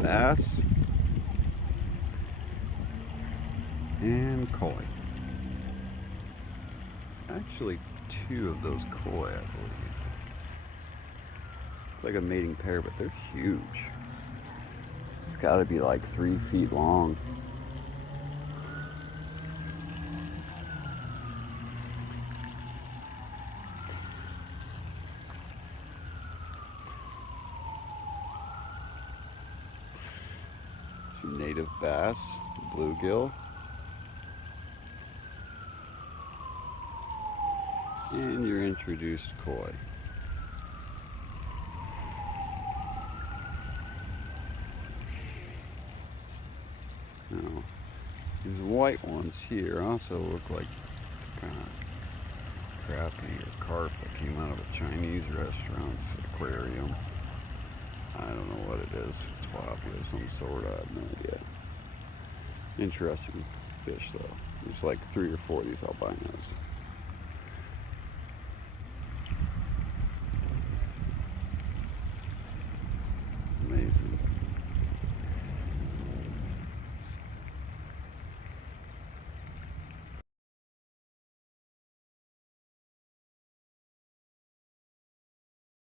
bass, and koi. Actually, two of those koi, I believe. It's like a mating pair, but they're huge. It's got to be like 3 feet long. Some native bass, bluegill, and your introduced koi. Now, these white ones here also look like kind of crappie or carp that came out of a Chinese restaurant's aquarium. I don't know what it is. Tilapia of some sort, I have no idea. Interesting fish though. There's like 3 or 4 of these albinos. Amazing.